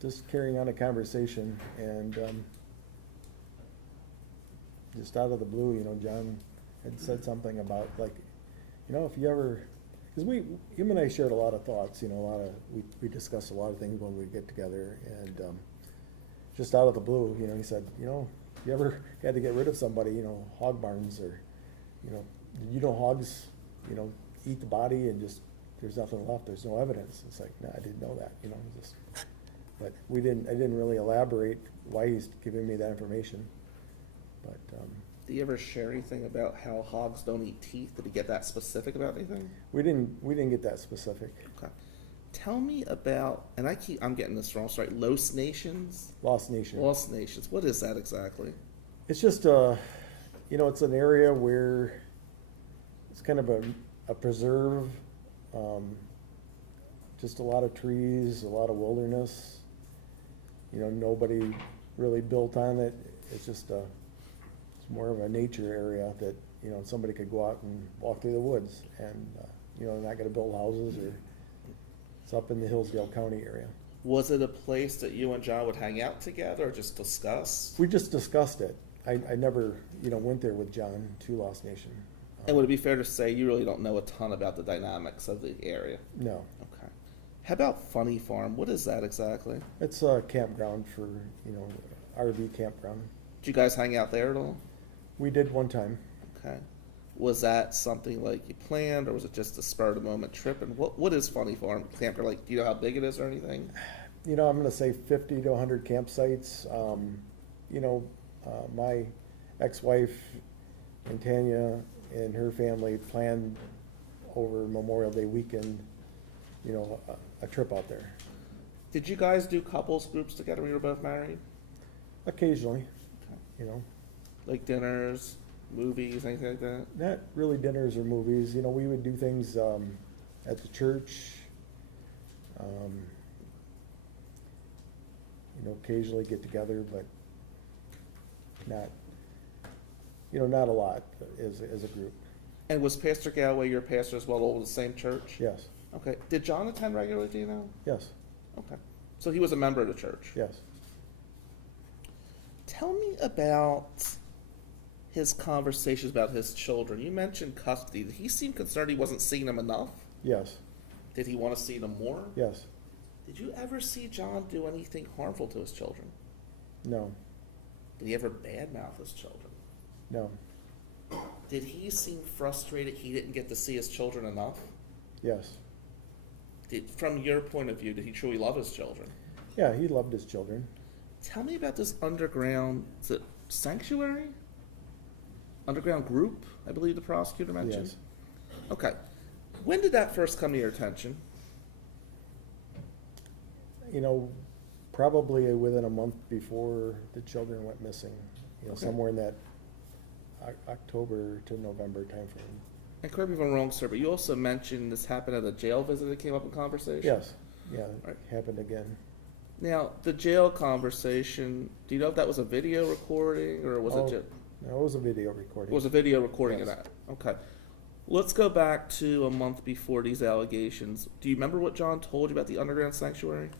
just carrying on a conversation, and just out of the blue, John had said something about, like, if you ever, because him and I shared a lot of thoughts, we discussed a lot of things when we get together, and just out of the blue, he said, if you ever had to get rid of somebody, hog barns, or, hogs, eat the body and just, there's nothing left, there's no evidence. It's like, no, I didn't know that, but I didn't really elaborate why he's giving me that information, but, Do you ever share anything about how hogs don't eat teeth? Did he get that specific about anything? we didn't get that specific. Okay. Tell me about, and I'm getting this wrong, sorry, Los Nations? Lost Nation. Lost Nations. What is that exactly? It's just it's an area where it's kind of a preserve, just a lot of trees, a lot of wilderness. Nobody really built on it. It's just it's more of a nature area that, somebody could go out and walk through the woods, and, they're not gonna build houses, or it's up in the Hillsdale County area. Was it a place that you and John would hang out together or just discuss? We just discussed it. I never, went there with John to Lost Nation. And would it be fair to say you really don't know a ton about the dynamics of the area? No. Okay. How about Funny Farm? What is that exactly? It's a campground for, RV campground. Did you guys hang out there at all? We did one time. Okay. Was that something like you planned, or was it just a spur of the moment trip? And what is Funny Farm Camper like? Do you know how big it is or anything? You know, I'm gonna say 50 to 100 campsites. You know, my ex-wife and Tanya and her family planned over Memorial Day weekend, you know, a trip out there. Did you guys do couples groups together when you were both married? Occasionally, Okay. you know, Like dinners, movies, anything like that? not really dinners or movies. You know, we would do things at the church. You know, occasionally get together, but not, you know, not a lot as a group. And was Pastor Galway your pastor as well, all the same church? Yes, Okay. Did John attend regularly, do you know? yes, Okay. So he was a member of the church? yes. Tell me about his conversations about his children. You mentioned custody. Did he seem concerned he wasn't seeing them enough? Yes, Did he want to see them more? yes, Did you ever see John do anything harmful to his children? no, Did he ever badmouth his children? no, Did he seem frustrated he didn't get to see his children enough? yes. From your point of view, did he truly love his children? Yeah, he loved his children. Tell me about this underground, is it sanctuary? Underground group, I believe the prosecutor mentioned? Yes. Okay. When did that first come to your attention? You know, probably within a month before the children went missing, you know, Okay. somewhere in that October to November timeframe. And correct me if I'm wrong, sir, but you also mentioned this happened at a jail visit that came up in conversation? Yes, yeah, it Right. happened again. Now, the jail conversation, do you know if that was a video recording or was Oh, it just? No, it was a video recording. It was a video recording of Yes. that. Okay. Let's go back to a month before these allegations. Do you remember what John told you about the underground sanctuary?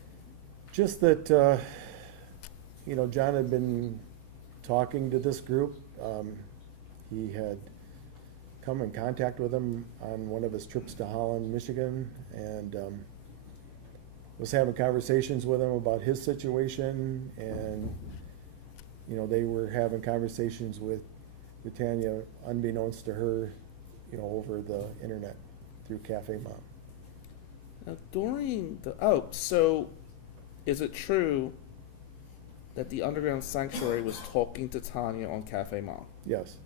Just that, you know, John had been talking to this group. He had come in contact with them on one of his trips to Holland, Michigan, and was having conversations with him about his situation, and, you know, they were having conversations with Tanya, unbeknownst to her, you know, over the internet through Cafe Mom. Now, so is it true that the underground sanctuary was talking to Tanya on Cafe Mom? Yes,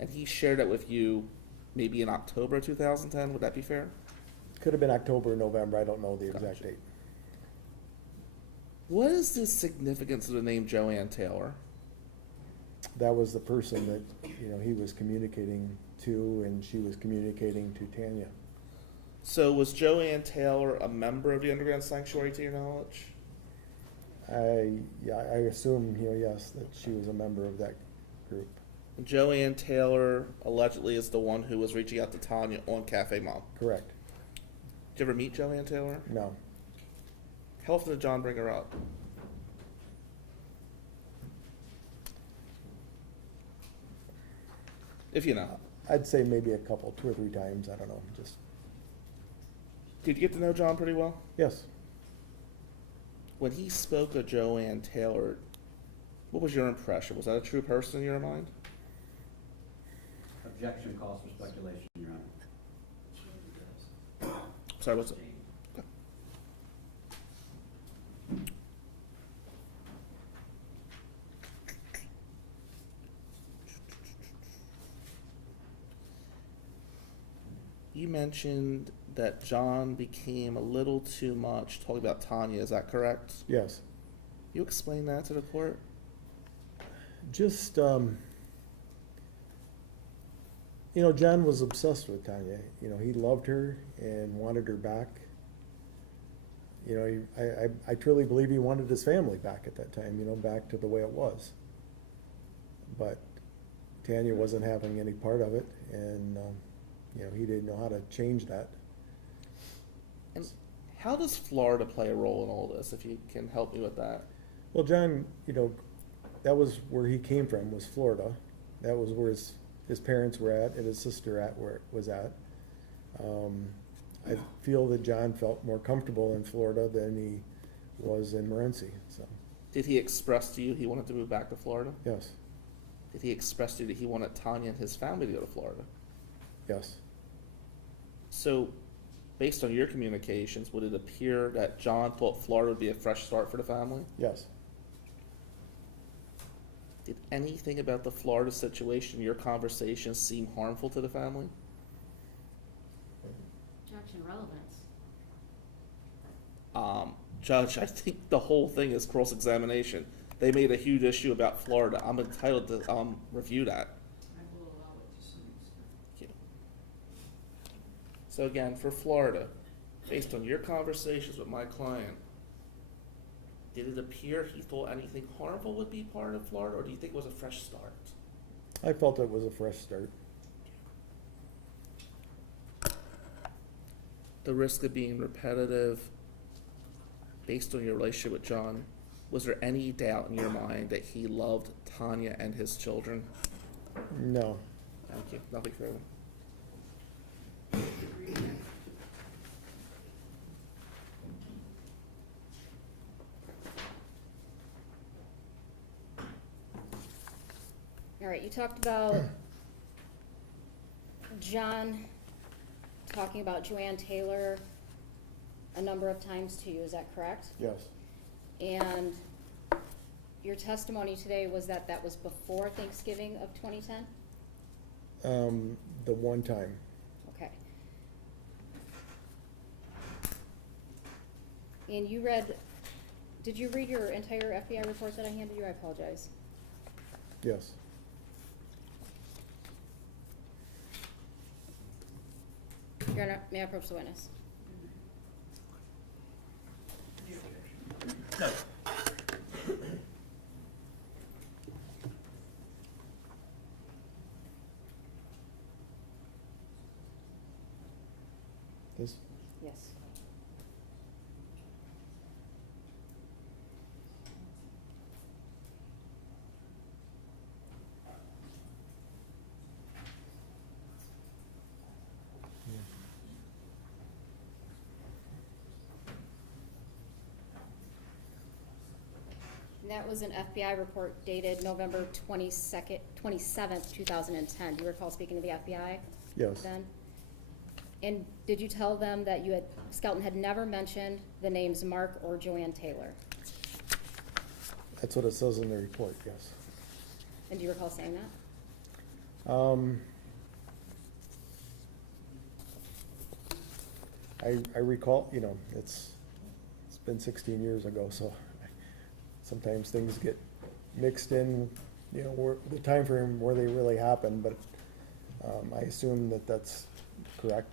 And he shared that with you maybe in October 2010? Would that be fair? could have been October or November, I don't know the exact Gotcha. date. What is the significance of the name Joanne Taylor? That was the person that, you know, he was communicating to, and she was communicating to Tanya. So was Joanne Taylor a member of the underground sanctuary to your knowledge? I assume, you know, yes, that she was a member of that group. Joanne Taylor allegedly is the one who was reaching out to Tanya on Cafe Mom. Correct. Did you ever meet Joanne Taylor? No, How often did John bring her up? If you know. I'd say maybe a couple, 2 or 3 times, I don't know, just, Did you get to know John pretty well? yes. When he spoke of Joanne Taylor, what was your impression? Was that a true person in your mind? Objection calls for speculation, Your Honor. Sorry, what's it? You mentioned that John became a little too much talking about Tanya. Is that correct? Yes. You explain that to the court? Just, you know, John was obsessed with Tanya. You know, he loved her and wanted her back. You know, I truly believe he wanted his family back at that time, you know, back to the way it was. But Tanya wasn't having any part of it, and, you know, he didn't know how to change that. And how does Florida play a role in all this, if you can help me with that? Well, John, you know, that was where he came from, was Florida. That was where his parents were at and his sister was at. I feel that John felt more comfortable in Florida than he was in Morenci, so, Did he express to you he wanted to move back to Florida? yes. did he express to you that he wanted Tanya and his family to go to Florida? Yes, So, based on your communications, would it appear that John thought Florida would be a fresh start for the family? yes. Did anything about the Florida situation, your conversations, seem harmful to the family? Objection relevance. Judge, I think the whole thing is cross-examination. They made a huge issue about Florida. I'm entitled to review that. I will allow it to some extent. Thank you. So again, for Florida, based on your conversations with my client, did it appear he thought anything harmful would be part of Florida, or do you think it was a fresh start? I felt it was a fresh start. The risk of being repetitive, based on your relationship with John, was there any doubt in your mind that he loved Tanya and his children? No, Thank you. Nothing further. All right, you talked about John talking about Joanne Taylor a number of times to you, is that correct? yes, And your testimony today was that that was before Thanksgiving of 2010? the one time, Okay. And you read, did you read your entire FBI report that I handed you? I apologize. yes. Your Honor, may I approach the witness? Any objection? No. This, Yes. And that was an FBI report dated November 27th, 2010. Do you recall speaking to the FBI yes, then? And did you tell them that Skelton had never mentioned the names Mark or Joanne Taylor? that's what it says in the report, yes. And do you recall saying that? I recall, you know, it's been 16 years ago, so sometimes things get mixed in, you know, where, the time frame where they really happen, but, I assume that that's correct.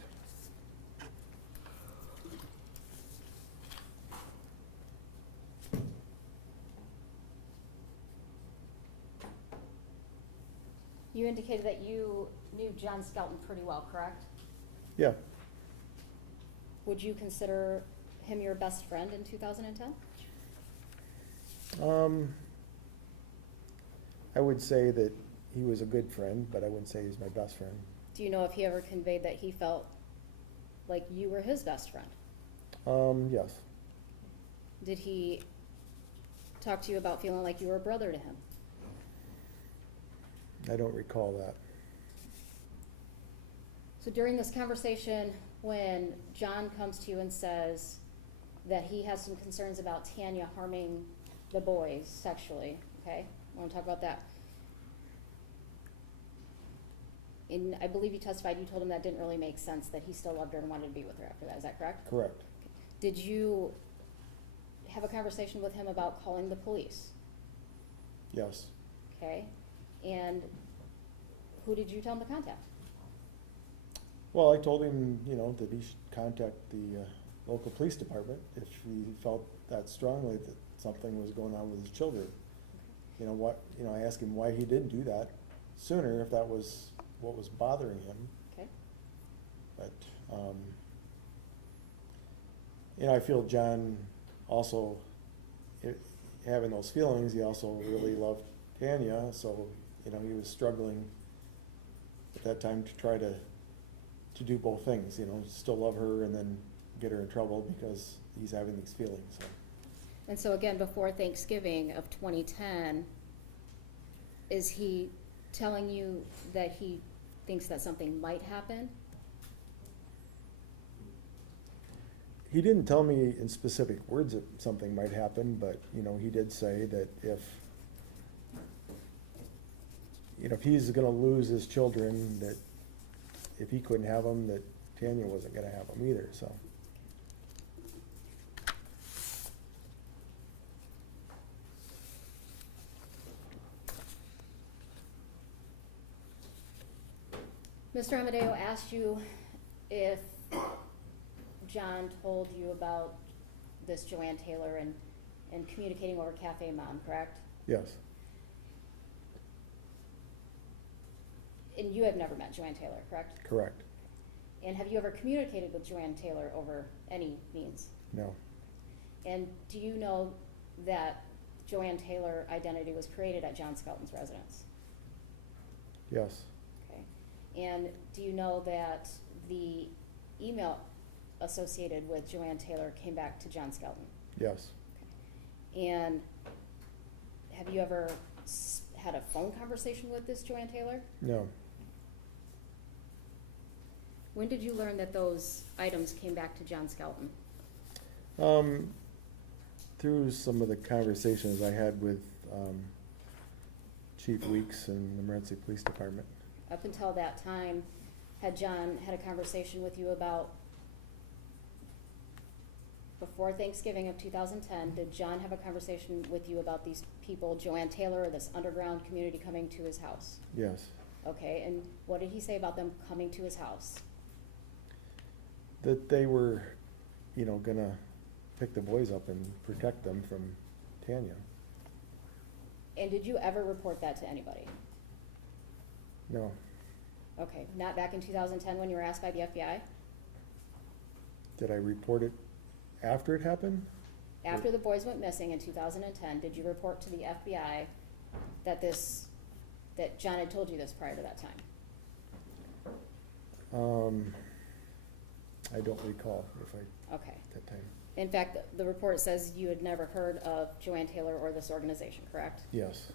You indicated that you knew John Skelton pretty well, correct? Yeah, Would you consider him your best friend in 2010? I would say that he was a good friend, but I wouldn't say he's my best friend. Do you know if he ever conveyed that he felt like you were his best friend? Yes, Did he talk to you about feeling like you were a brother to him? I don't recall that. So during this conversation, when John comes to you and says that he has some concerns about Tanya harming the boys sexually, okay? I want to talk about that. And I believe you testified, you told him that didn't really make sense, that he still loved her and wanted to be with her after that, is that correct? Correct. Did you have a conversation with him about calling the police, Yes. okay? And who did you tell him to contact? Well, I told him, you know, that he should contact the local police department if he felt that strongly that something was going on with his children. You know, I asked him why he didn't do that sooner, if that was what was bothering him. Okay. But, you know, I feel John also, having those feelings, he also really loved Tanya, so, you know, he was struggling at that time to try to do both things, you know, still love her and then get her in trouble because he's having these feelings, so. And so again, before Thanksgiving of 2010, is he telling you that he thinks that something might happen? He didn't tell me in specific words that something might happen, but, he did say that if he's gonna lose his children, that if he couldn't have them, that Tanya wasn't gonna have them either, so. Mr. Amadeo asked you if John told you about this Joanne Taylor and communicating over Cafe Mom, correct? Yes, And you have never met Joanne Taylor, correct? correct, And have you ever communicated with Joanne Taylor over any means? no, And do you know that Joanne Taylor identity was created at John Skelton's residence? yes, Okay. And do you know that the email associated with Joanne Taylor came back to John Skelton? yes, And have you ever had a phone conversation with this Joanne Taylor? no. When did you learn that those items came back to John Skelton? Through some of the conversations I had with, Chief Weeks in the Morenci Police Department. Up until that time, had John had a conversation with you about, before Thanksgiving of 2010, did John have a conversation with you about these people, Joanne Taylor, or this underground community coming to his house? Yes, Okay, and what did he say about them coming to his house? that they were, gonna pick the boys up and protect them from Tanya. And did you ever report that to anybody? No, Okay, not back in 2010 when you were asked by the FBI? did I report it after it happened? After the boys went missing in 2010, did you report to the FBI that that John had told you this prior to that time? I don't recall Okay. that time. In fact, the report says you had never heard of Joanne Taylor or this organization, correct? Yes,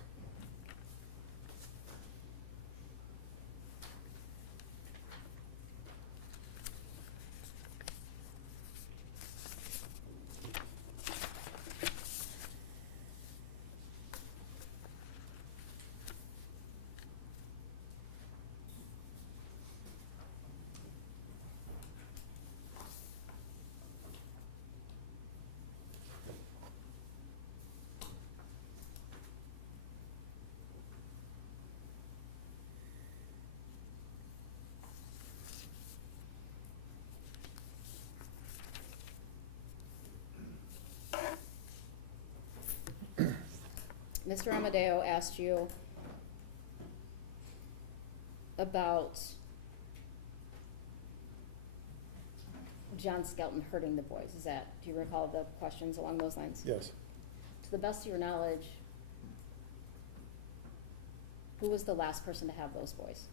Mr. Amadeo asked you about John Skelton hurting the boys. Do you recall the questions along those lines? yes. To the best of your knowledge, who was the last person to have those boys?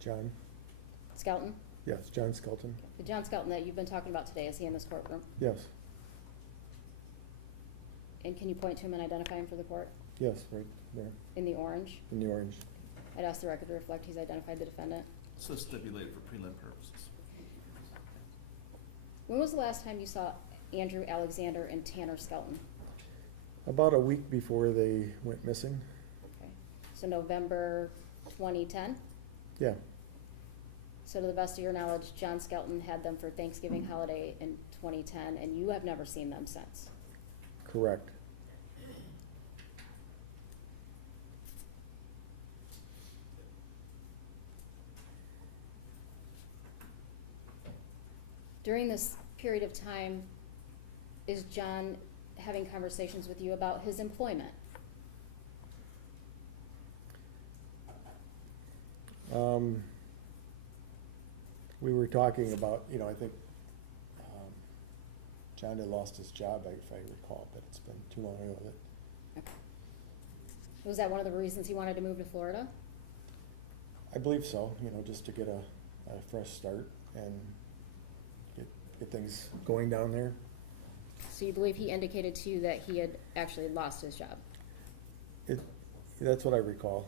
John? Skelton? Yes, John Skelton? The John Skelton that you've been talking about today, is he in this courtroom? Yes, And can you point to him and identify him for the court? yes, right there, In the orange? in the orange. I'd ask the record to reflect he's identified the defendant. So stipulated for prelim purposes. When was the last time you saw Andrew Alexander and Tanner Skelton? About a week before they went missing. Okay. So November 2010? Yeah, So to the best of your knowledge, John Skelton had them for Thanksgiving holiday in 2010, and you have never seen them since. correct. During this period of time, is John having conversations with you about his employment? We were talking about, I think, John had lost his job, if I recall, but it's been too long ago that, Okay. Was that one of the reasons he wanted to move to Florida? I believe so, just to get a fresh start and get things going down there. So you believe he indicated to you that he had actually lost his job? That's what I recall.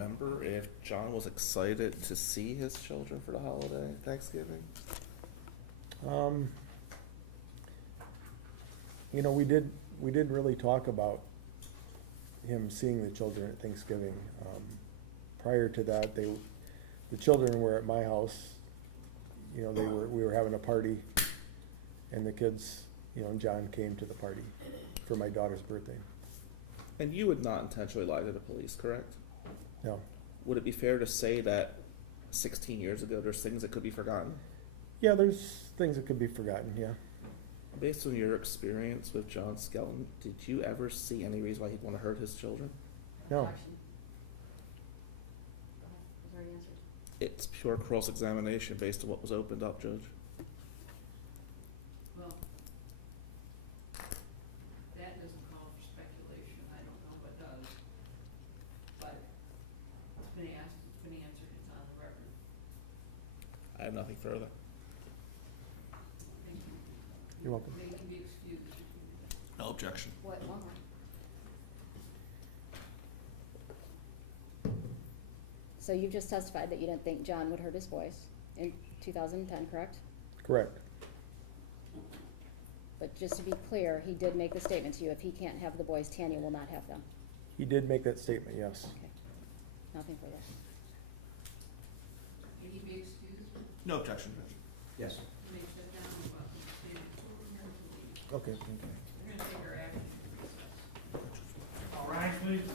remember if John was excited to see his children for the holiday, Thanksgiving? You know, we did really talk about him seeing the children at Thanksgiving. Prior to that, the children were at my house. You know, we were having a party, and the kids, you know, and John came to the party for my daughter's birthday. And you would not intentionally lie to the police, correct? No, Would it be fair to say that 16 years ago, there's things that could be forgotten? yeah, there's things that could be forgotten, yeah. Based on your experience with John Skelton, did you ever see any reason why he'd want to hurt his children? No, Objection. Go ahead. Was there an answer? It's pure cross-examination based on what was opened up, Judge. Well, that doesn't call for speculation, I don't know what does. But it's been asked, it's been answered, it's on the record. I have nothing further. Thank you. you're welcome. They can be excused if you do that. No objection. What, one more? So you've just testified that you didn't think John would hurt his boys in 2010, correct? Correct. But just to be clear, he did make the statement to you, if he can't have the boys, Tanya will not have them. He did make that statement, yes. Okay. Nothing further. Can he be excused? No objection, Judge. Yes. Can they sit down and welcome the state children here to leave? Okay, thank you. We're gonna take our action. All right, please.